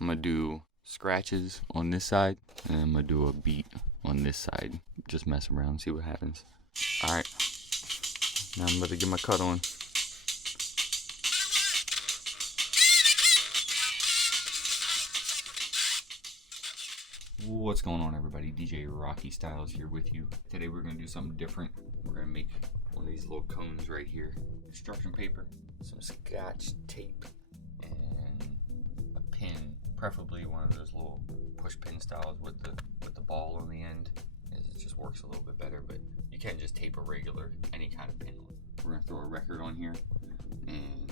I'm gonna do scratches on this side, and I'm gonna do a beat on this side. Just mess around, see what happens. Alright, now I'm about to get my cut on. What's going on, everybody? DJ Rocky Styles here with you. Today we're gonna do something different. We're gonna make one of these little cones right here. Construction paper, some scotch tape, and a pin. Preferably one of those little push pin styles with the ball on the end. It just works a little bit better, but you can't just tape a regular, any kind of pin. We're gonna throw a record on here, and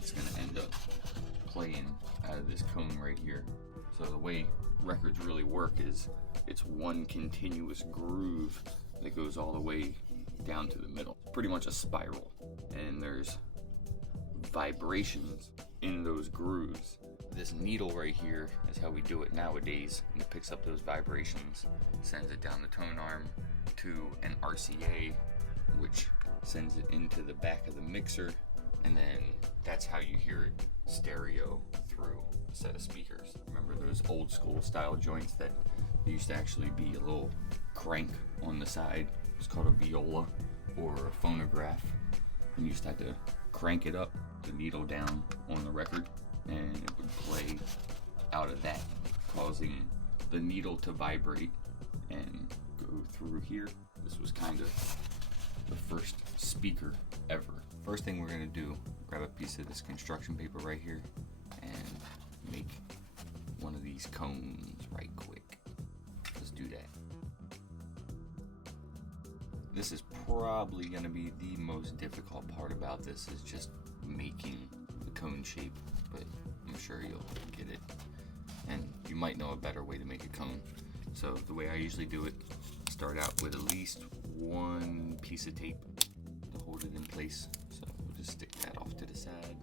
it's gonna end up playing out of this cone right here. So the way records really work is it's one continuous groove that goes all the way down to the middle. It's pretty much a spiral, and there's vibrations in those grooves. This needle right here is how we do it nowadays, and it picks up those vibrations, sends it down the tone arm to an RCA, which sends it into the back of the mixer, and then that's how you hear it stereo through a set of speakers. Remember those old school style joints that used to actually be a little crank on the side? It's called a viola or a phonograph. And you used to have to crank it up, the needle down on the record, and it would play out of that, causing the needle to vibrate and go through here. This was kind of the first speaker ever. First thing we're gonna do, grab a piece of this construction paper right here and make one of these cones right quick. Let's do that. This is probably gonna be the most difficult part about this, is just making the cone shape, but I'm sure you'll get it. And you might know a better way to make a cone. So the way I usually do it, start out with at least one piece of tape to hold it in place. So we'll just stick that off to the side.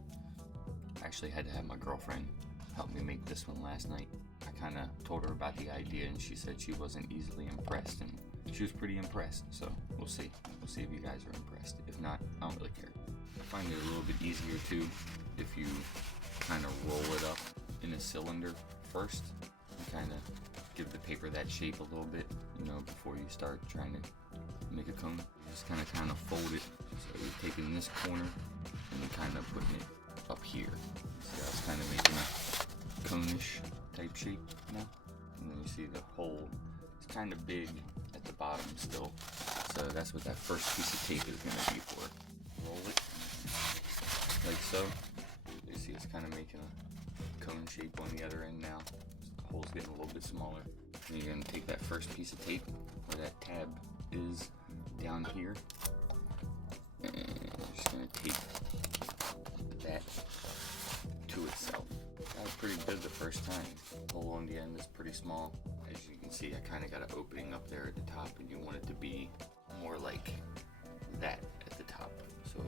I actually had to have my girlfriend help me make this one last night. I kind of told her about the idea, and she said she wasn't easily impressed, and she was pretty impressed. So we'll see. We'll see if you guys are impressed. If not, I don't really care. I find it a little bit easier too if you kind of roll it up in a cylinder first and kind of give the paper that shape a little bit, you know, before you start trying to make a cone. Just kind of fold it. So you're taking this corner and then kind of putting it up here. See how it's kind of making a cone-ish type shape now? And then you see the hole. It's kind of big at the bottom still. So that's what that first piece of tape is going to be for. Roll it like so. You see it's kind of making a cone shape on the other end now. The hole's getting a little bit smaller. And you're going to take that first piece of tape where that tab is down here, and you're just going to tape that to itself. That was pretty good the first time. The hole on the end is pretty small. As you can see, I kind of got an opening up there at the top, and you want it to be more like that at the top, so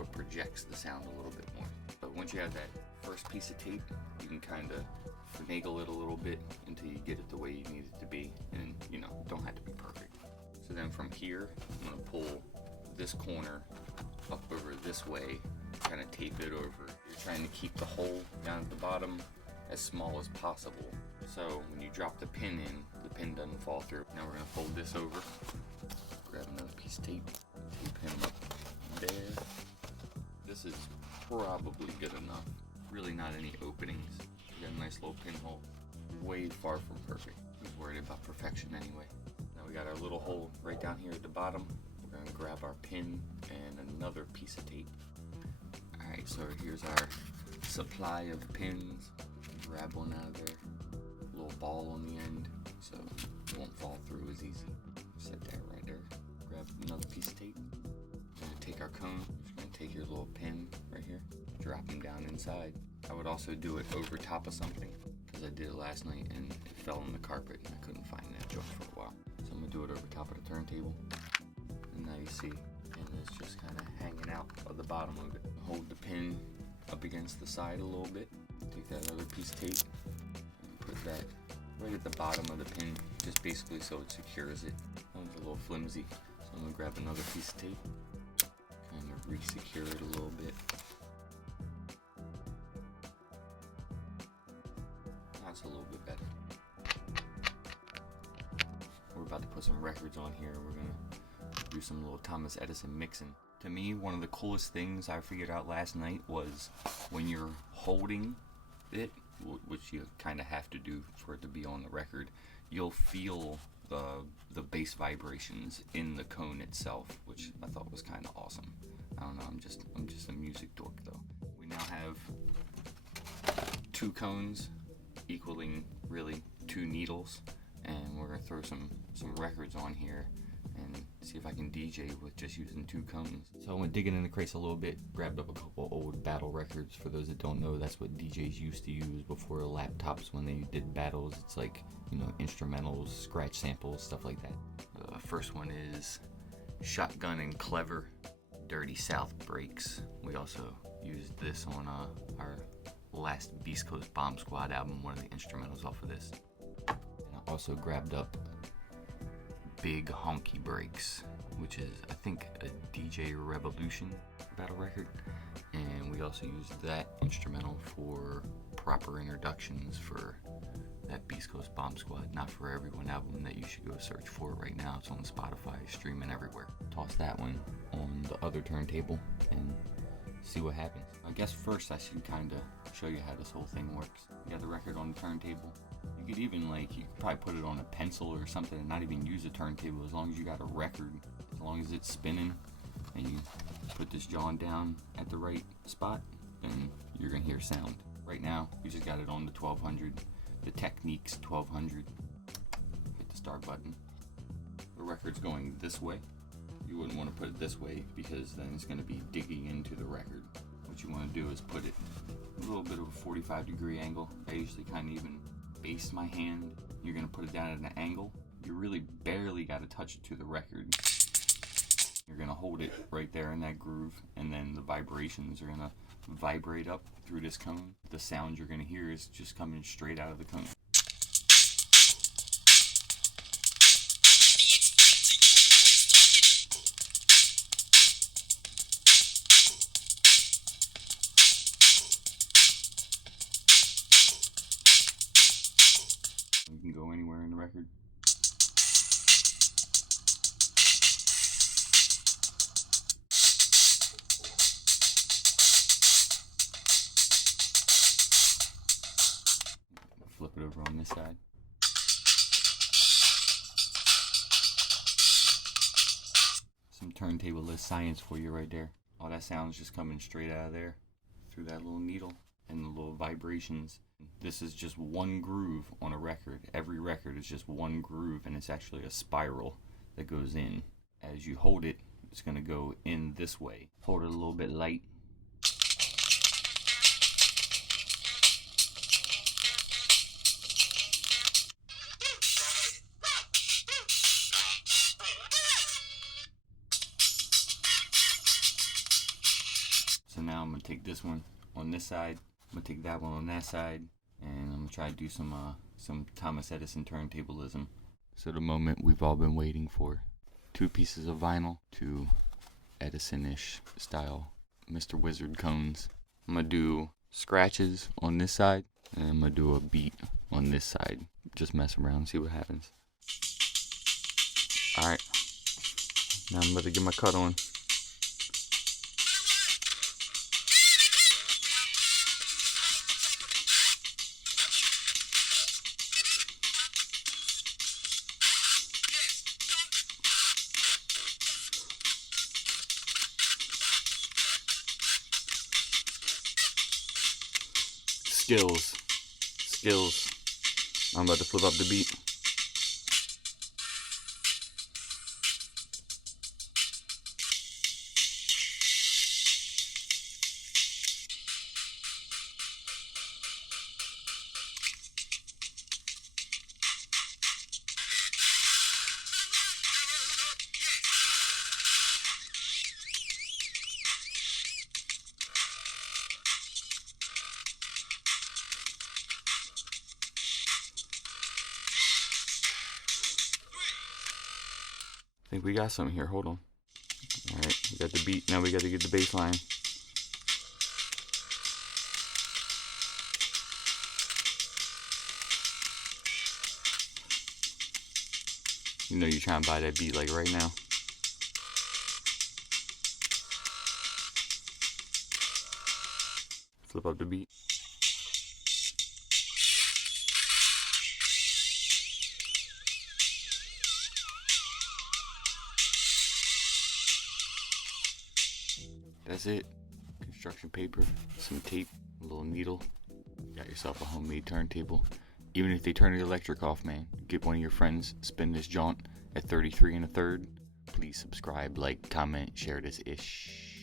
it projects the sound a little bit more. But once you have that first piece of tape, you can kind of finagle it a little bit until you get it the way you need it to be, and you know, don't have to be perfect. So then from here, I'm going to pull this corner up over this way, kind of tape it over. You're trying to keep the hole down at the bottom as small as possible, so when you drop the pin in, the pin doesn't fall through. Now we're going to fold this over, grab another piece of tape, tape him up there. This is probably good enough. Really not any openings. You got a nice little pinhole. Way far from perfect. I was worried about perfection anyway. Now we got our little hole right down here at the bottom. We're going to grab our pin and another piece of tape. Alright, so here's our supply of pins. Grab one out of there. Little ball on the end, so it won't fall through as easy. Set that right there. Grab another piece of tape. We're going to take our cone. We're going to take your little pin right here. Drop them down inside. I would also do it over top of something, because I did it last night and it fell on the carpet and I couldn't find that joint for a while. So I'm going to do it over top of the turntable. And now you see the pin is just kind of hanging out of the bottom of it. Hold the pin up against the side a little bit. Take that other piece of tape and put that right at the bottom of the pin, just basically so it secures it. That one's a little flimsy, so I'm going to grab another piece of tape, kind of re-secure it a little bit. put some records on here. We're gonna do some little Thomas Edison mixing. To me, one of the coolest things I figured out last night was when you're holding it, which you kind of have to do for it to be on the record, you'll feel the bass vibrations in the cone itself, which I thought was kind of awesome. I don't know, I'm just a music dork though. We now have 2 cones equaling really 2 needles, and we're gonna throw some records on here and see if I can DJ with just using 2 cones. So I went digging in the crates a little bit, grabbed up a couple old battle records. For those that don't know, that's what DJs used to use before laptops when they did battles. It's like, you know, instrumentals, scratch samples, stuff like that. The first one is Shotgun and Clever, Dirty South Breaks. We also used this on our last Beast Coast Bomb Squad album, one of the instrumentals off of this. And I also grabbed up Big Honky Breaks, which is, I think, a DJ Revolution battle record. And we also used that instrumental for proper introductions for that Beast Coast Bomb Squad Not For Everyone album that you should go search for right now. It's on Spotify, streaming everywhere. Toss that one on the other turntable and see what happens. I guess first I should kind of show you how this whole thing works. You got the record on the turntable. You could even, you could probably put it on a pencil or something and not even use a turntable, as long as you got a record, as long as it's spinning, and you put this John down at the right spot, then you're gonna hear sound. Right now, we just got it on the 1200, the Techniques 1200. Hit the start button. The record's going this way. You wouldn't want to put it this way because then it's going to be digging into the record. What you want to do is put it a little bit of a 45-degree angle. I usually kind of even base my hand. You're going to put it down at an angle. You really barely got to touch it to the record. You're going to hold it right there in that groove, and then the vibrations are going to vibrate up through this cone. The sound you're going to hear is just coming straight out of the cone. You can go anywhere in the record. Flip it over on this side. Some turntable-less science for you right there. All that sound's just coming straight out of there through that little needle and the little vibrations. This is just one groove on a record. Every record is just one groove, and it's actually a spiral that goes in. As you hold it, it's going to go in this way. Hold it a little bit light. So now I'm going to take this one on this side, I'm going to take that one on that side, and I'm going to try to do some Thomas Edison turntablism. So the moment we've all been waiting for. 2 pieces of vinyl, 2 Edison-ish style Mr. Wizard cones. I'm going to do scratches on this side, and I'm going to do a beat on this side. Just mess around and see what happens. Alright, now I'm about to get my cut on. Skills. I'm about to flip up the beat. I think we got something here. Hold on. Alright, we got the beat. Now we got to get the bass line. You know you're trying to buy that beat like right now. Flip up the beat. That's it. Construction paper, some tape, a little needle. Got yourself a homemade turntable. Even if they turn the electric off, man, get one of your friends, spin this jaunt at 33 1/3. Please subscribe, like, comment, share this ish.